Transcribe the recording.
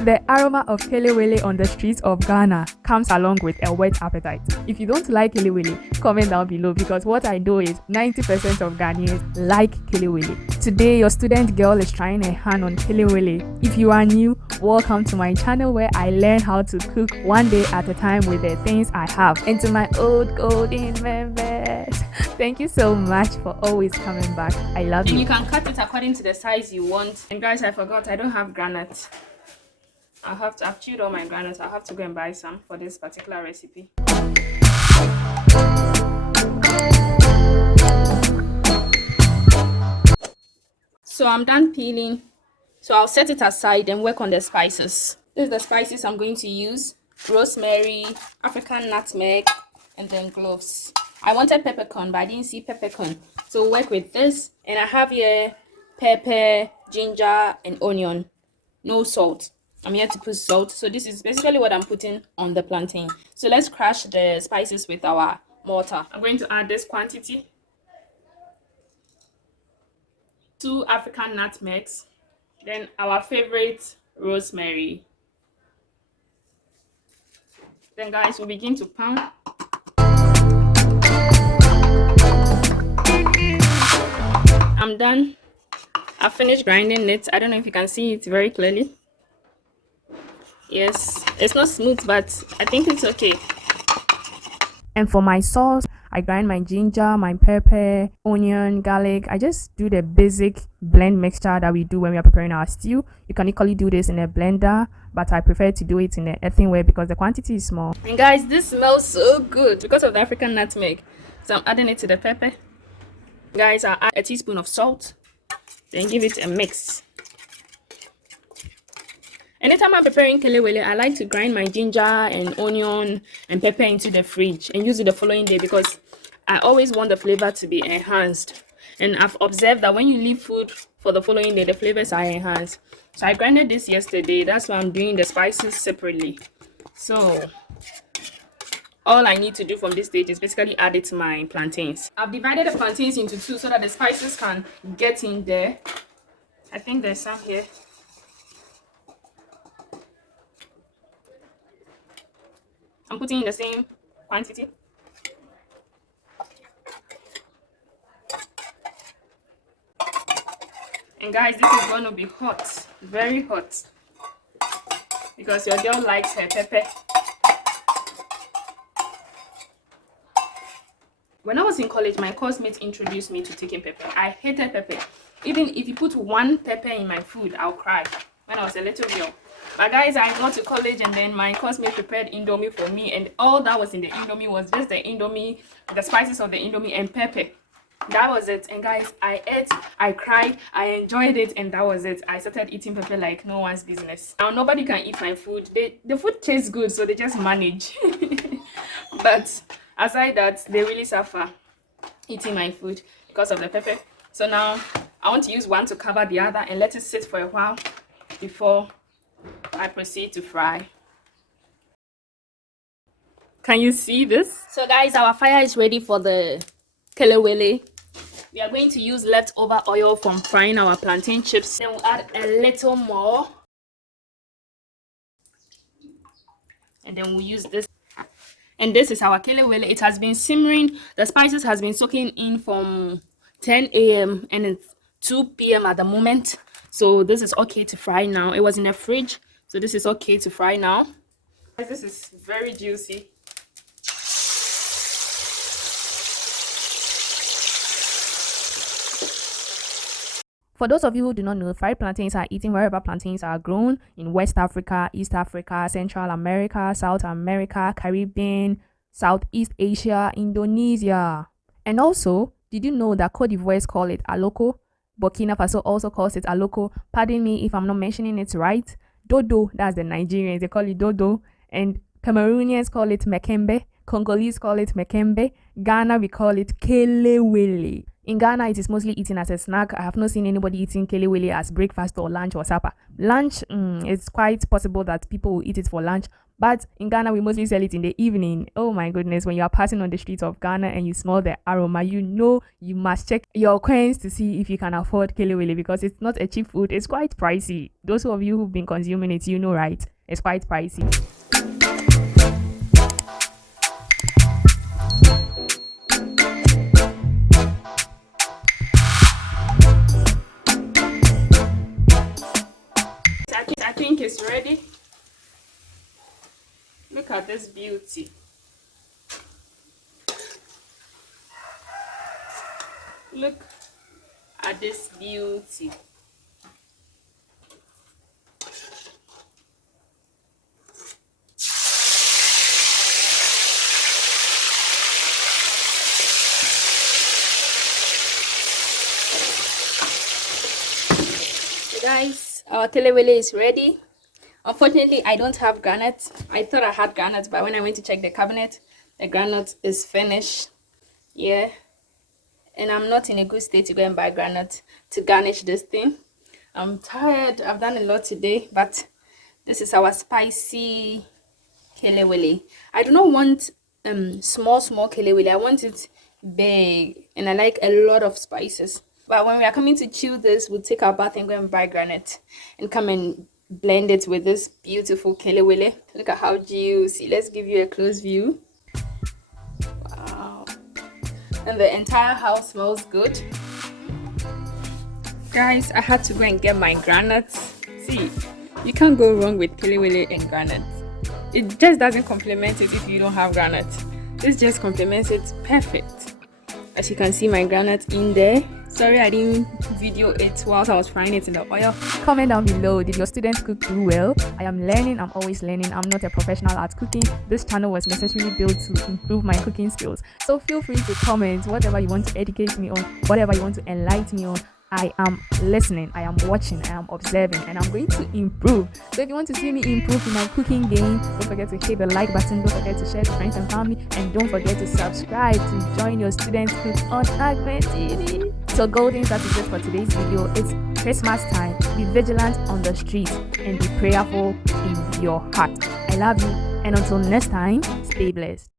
The aroma of kelewele on the streets of Ghana comes along with a wet appetite. If you don't like kelewele, comment down below because what I know is 90% of Ghanaians like kelewele. Today, your student girl is trying her hand on kelewele. If you are new, welcome to my channel where I learn how to cook one day at a time with the things I have. And to my old golden members, thank you so much for always coming back. I love you. And you can cut it according to the size you want. And guys, I forgot, I don't have groundnut. I've chewed all my groundnuts. I'll have to go and buy some for this particular recipe. So I'm done peeling. So I'll set it aside and work on the spices. This is the spices I'm going to use: rosemary, African nutmeg, and then cloves. I wanted peppercorn, but I didn't see peppercorn. So we'll work with this. And I have here pepper, ginger, and onion. No salt. I'm here to put salt. So this is basically what I'm putting on the plantain. So let's crush the spices with our mortar. I'm going to add this quantity: 2 African nutmegs, then our favorite rosemary. Then guys, we'll begin to pound. I'm done. I've finished grinding it. I don't know if you can see it very clearly. Yes, it's not smooth, but I think it's okay. And for my sauce, I grind my ginger, my pepper, onion, garlic. I just do the basic blend mixture that we do when we are preparing our stew. You can equally do this in a blender, but I prefer to do it in an earthenware because the quantity is small. And guys, this smells so good because of the African nutmeg. So I'm adding it to the pepper. Guys, I'll add a teaspoon of salt, then give it a mix. Anytime I'm preparing kelewele, I like to grind my ginger and onion and pepper into the fridge and use it the following day because I always want the flavor to be enhanced. And I've observed that when you leave food for the following day, the flavors are enhanced. So I grinded this yesterday. That's why I'm doing the spices separately. So all I need to do from this stage is basically add it to my plantains. I've divided the plantains into 2 so that the spices can get in there. I think there's some here. I'm putting in the same quantity. And guys, this is going to be hot, very hot, because your girl likes her pepper. When I was in college, my course mates introduced me to taking pepper. I hated pepper. Even if you put 1 pepper in my food, I'll cry when I was a little girl. But guys, I got to college and then my classmate prepared indomie for me, and all that was in the indomie was just the indomie, the spices of the indomie and pepper. That was it. And guys, I ate, I cried, I enjoyed it, and that was it. I started eating pepper like no one's business. Now nobody can eat my food. The food tastes good, so they just manage. But aside that, they really suffer eating my food because of the pepper. So now I want to use one to cover the other and let it sit for a while before I proceed to fry. Can you see this? So guys, our fire is ready for the kelewele. We are going to use leftover oil from frying our plantain chips. Then we'll add a little more. And then we'll use this. And this is our kelewele. It has been simmering. The spices has been soaking in from 10 a.m. and it's 2 p.m. at the moment. So this is okay to fry now. It was in the fridge, so this is okay to fry now. This is very juicy. For those of you who do not know, fried plantains are eaten wherever plantains are grown in West Africa, East Africa, Central America, South America, Caribbean, Southeast Asia, Indonesia. And also, did you know that Cote d'Ivoire call it aloko? Burkina Faso also calls it aloko. Pardon me if I'm not mentioning it right. Dodo, that's the Nigerians, they call it dodo. And Cameroonians call it mekembe. Congolese call it mekembe. Ghana, we call it kelewele. In Ghana, it is mostly eaten as a snack. I have not seen anybody eating kelewele as breakfast or lunch or supper. Lunch, it's quite possible that people will eat it for lunch, but in Ghana, we mostly sell it in the evening. Oh my goodness, when you are passing on the streets of Ghana and you smell the aroma, you know you must check your coins to see if you can afford kelewele, because it's not a cheap food. It's quite pricey. Those of you who've been consuming it, you know, right? It's quite pricey. I think it's ready. Look at this beauty. Look at this beauty. So guys, our kelewele is ready. Unfortunately, I don't have groundnut. I thought I had groundnut, but when I went to check the cabinet, the groundnut is finished. Yeah. And I'm not in a good state to go and buy groundnut to garnish this thing. I'm tired. I've done a lot today, but this is our spicy kelewele. I do not want small kelewele. I want it big, and I like a lot of spices. But when we are coming to chew this, we'll take our bath and go and buy groundnut and come and blend it with this beautiful kelewele. Look at how juicy. Let's give you a close view. Wow. And the entire house smells good. Guys, I had to go and get my groundnuts. See, you can't go wrong with kelewele and groundnut. It just doesn't complement it if you don't have groundnut. This just complements it perfect. As you can see, my groundnut in there. Sorry I didn't video it whilst I was frying it in the oil. Comment down below, did your students cook too well? I am learning. I'm always learning. I'm not a professional at cooking. This channel was necessarily built to improve my cooking skills. So feel free to comment whatever you want to educate me on, whatever you want to enlighten me on. I am listening, I am watching, I am observing, and I'm going to improve. So if you want to see me improve in my cooking game, don't forget to hit the like button, don't forget to share to friends and family, and don't forget to subscribe to join your students cook on Agment TV. So golden, that is it for today's video. It's Christmas time. Be vigilant on the streets and be prayerful in your heart. I love you, and until next time, stay blessed.